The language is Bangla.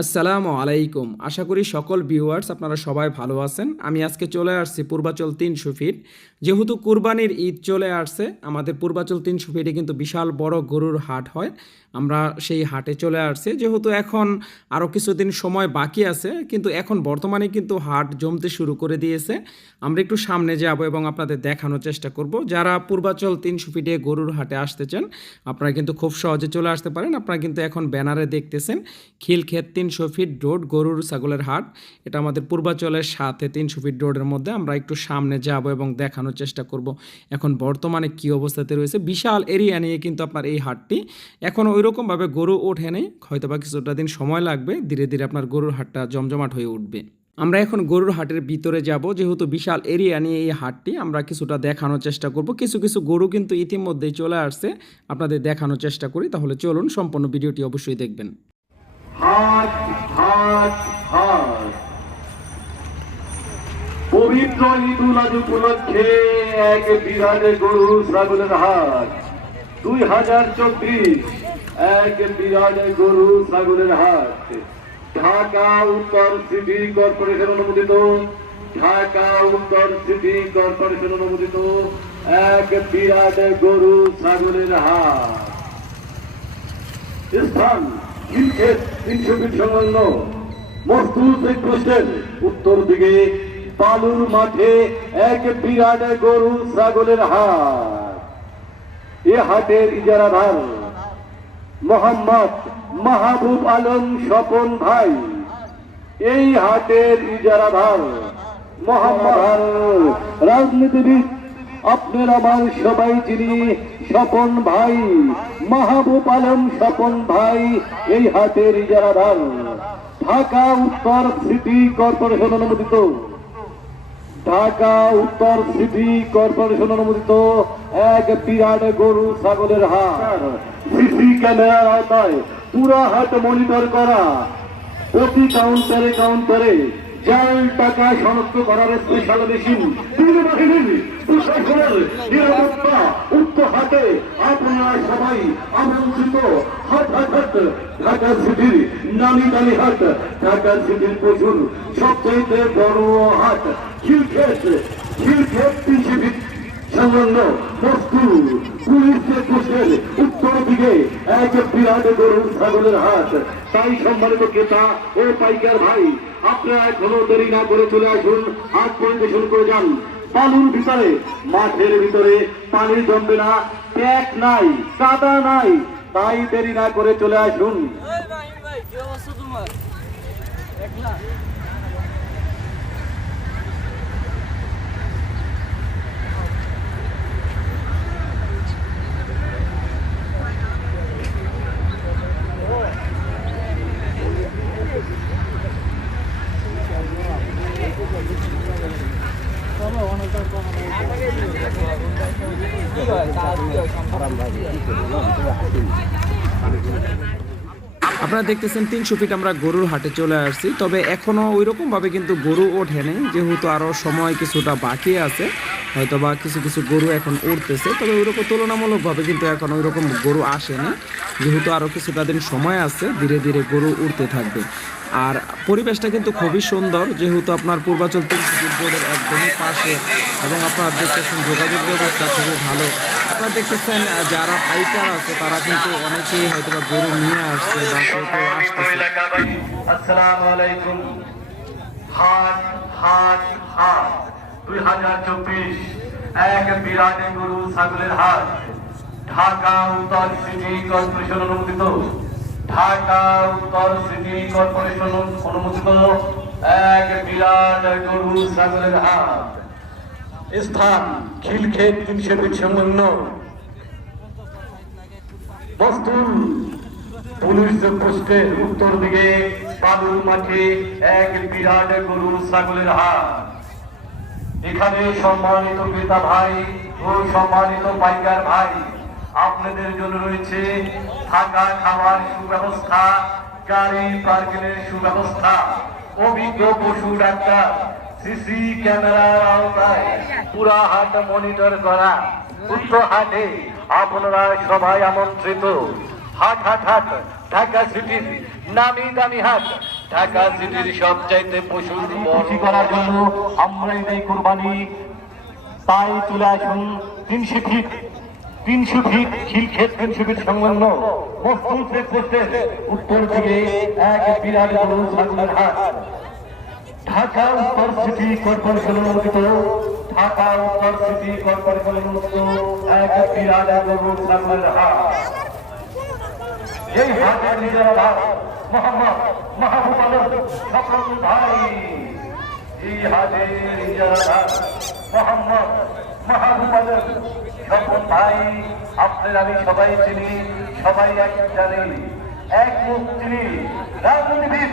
আসসালামু আলাইকুম। আশা করি সকল ভিউয়ার্স আপনারা সবাই ভালো আছেন। আমি আজকে চলে আসছি পূর্বাচল ৩০০ ফিট। যেহেতু কুরবানির ঈদ চলে আসছে, আমাদের পূর্বাচল ৩০০ ফিটে কিন্তু বিশাল বড় গরুর হাট হয়। আমরা সেই হাটে চলে আসছি। যেহেতু এখন আরও কিছুদিন সময় বাকি আছে, কিন্তু এখন বর্তমানে কিন্তু হাট জমতে শুরু করে দিয়েছে। আমরা একটু সামনে যাব এবং আপনাদের দেখানোর চেষ্টা করব। যারা পূর্বাচল ৩০০ ফিটে গরুর হাটে আসতে চান, আপনারা কিন্তু খুব সহজে চলে আসতে পারেন। আপনারা কিন্তু এখন ব্যানারে দেখতেছেন খিলক্ষেত ৩০০ ফিট রোড গরুর ছাগলের হাট। এটা আমাদের পূর্বাচলের সাথে ৩০০ ফিট রোডের মধ্যে। আমরা একটু সামনে যাব এবং দেখানোর চেষ্টা করব এখন বর্তমানে কি অবস্থাতে রয়েছে। বিশাল এরিয়া নিয়ে কিন্তু আপনার এই হাটটি এখন ওইরকমভাবে গরু ওঠে নেই, হয়তো বা কিছুটা দিন সময় লাগবে, ধীরে ধীরে আপনার গরুর হাটটা জমজমাট হয়ে উঠবে। আমরা এখন গরুর হাটের ভিতরে যাব, যেহেতু বিশাল এরিয়া নিয়ে এই হাটটি আমরা কিছুটা দেখানোর চেষ্টা করব। কিছু কিছু গরু কিন্তু ইতিমধ্যেই চলে আসছে, আপনাদের দেখানোর চেষ্টা করি। তাহলে চলুন, সম্পূর্ণ ভিডিওটি অবশ্যই দেখবেন। হাট হাট হাট পবিত্র ঈদুল আজ উপলক্ষে এক বিরাট গরু ছাগলের হাট 2024 এক বিরাট গরু ছাগলের হাট ঢাকা উত্তর সিটি কর্পোরেশন অনুমোদিত ঢাকা উত্তর সিটি কর্পোরেশন অনুমোদিত এক বিরাট গরু ছাগলের হাট স্থান খিলক্ষেত ৩০০ ফিট সংলগ্ন মস্তুল চেকপোস্টের উত্তর দিকে বালুর মাঠে এক বিরাট গরু ছাগলের হাট। এ হাটের ইজারাদার মোহাম্মদ মাহবুব আলম স্বপন ভাই। এই হাটের ইজারাদার মোহাম্মদ রাজনীতিবিদ আপনার আমার সবাই যিনি স্বপন ভাই, মাহবুব আলম স্বপন ভাই এই হাটের ইজারাদার। ঢাকা উত্তর সিটি কর্পোরেশন অনুমোদিত ঢাকা উত্তর সিটি কর্পোরেশন অনুমোদিত এক বিরাট গরু ছাগলের হাট। সিসি ক্যামেরার আওতায় পুরা হাট মনিটর করা, প্রতি কাউন্টারে কাউন্টারে জাল টাকা শনাক্ত করার স্পেশাল মেশিন, বাহিনীর প্রশাসনের নিরাপত্তা। উক্ত হাটে আপনারা সবাই আমন্ত্রিত। হাট হাট হাট ঢাকা সিটির নামি দামি হাট, ঢাকা সিটির প্রচুর সবচাইতে বড় হাট খিলক্ষেত ৩০০ ফিট সংলগ্ন মস্তুল পুলিশ চেকপোস্টের উত্তর দিকে এক বিরাট গরু ছাগলের হাট। তাই সম্মানিত ক্রেতা ও পাইকার ভাই, আপনারা এখনো দেরি না করে চলে আসুন, হাট পরিবেশন করে যান। বালুর ভিতরে মাঠের ভিতরে পানি জমবে না, ট্যাক নাই, কাদা নাই, তাই দেরি না করে চলে আসুন। আপনারা দেখতেছেন ৩০০ ফিট আমরা গরুর হাটে চলে আসছি, তবে এখনও ওই রকমভাবে কিন্তু গরু ওঠেনি, যেহেতু আরও সময় কিছুটা বাকি আছে। হয়তো বা কিছু কিছু গরু এখন উঠতেছে, তবে ওই রকম তুলনামূলকভাবে কিন্তু এখন ওই রকম গরু আসেনি। যেহেতু আরও কিছুটা দিন সময় আছে, ধীরে ধীরে গরু উঠতে থাকবে। আর পরিবেশটা কিন্তু খুবই সুন্দর, যেহেতু আপনার পূর্বাচল ৩০০ ফিট রোডের একদমই পাশে, এবং আপনারা দেখতেছেন যোগাযোগ ব্যবস্থা খুবই ভালো। আপনারা দেখতেছেন যারা পাইকার আছে তারা কিন্তু অনেকেই হয়তো বা গরু নিয়ে আসছে বা কেউ কেউ আসতেছে। আসসালামু আলাইকুম। হাট হাট হাট 2024 এক বিরাট গরু ছাগলের হাট ঢাকা উত্তর সিটি কর্পোরেশন অনুমোদিত ঢাকা উত্তর সিটি কর্পোরেশন অনুমোদিত এক বিরাট গরু ছাগলের হাট। স্থান খিলক্ষেত ৩০০ ফিট সংলগ্ন মস্তুল পুলিশ চেকপোস্টের উত্তর দিকে বালুর মাঠে এক বিরাট গরু ছাগলের হাট। এখানে সম্মানিত ক্রেতা ভাই ও সম্মানিত পাইকার ভাই, আপনাদের জন্য রয়েছে থাকা খাওয়ার সুব্যবস্থা, গাড়ি পার্কিংয়ের সুব্যবস্থা, অভিজ্ঞ পশু ডাক্তার, সিসি ক্যামেরার আওতায় পুরা হাট মনিটর করা। উক্ত হাটে আপনারা সবাই আমন্ত্রিত। হাট হাট হাট ঢাকা সিটির নামি দামি হাট, ঢাকা সিটির সবচাইতে পশু খুশি করার জন্য আমরা এই কুরবানি। তাই চলে আসুন 300 ফিট খিলক্ষেত 300 ফিট সংলগ্ন মসজিদ চেকপোস্টের উত্তর দিকে এক বিরাট গরু ছাগলের হাট। ঢাকা উত্তর সিটি কর্পোরেশন অনুমোদিত, ঢাকা উত্তর সিটি কর্পোরেশন অনুমোদিত এক বিরাট গরু ছাগলের হাট। এই হাটের নিজেরা মোহাম্মদ মাহবুব আলম স্বপন ভাই। এই হাটের নিজেরা মোহাম্মদ মাহবুব আলম স্বপন ভাই। আপনার আমি সবাই চিনি, সবাই এক জানি, এক মুখ চিনি। রাজনীতিবিদ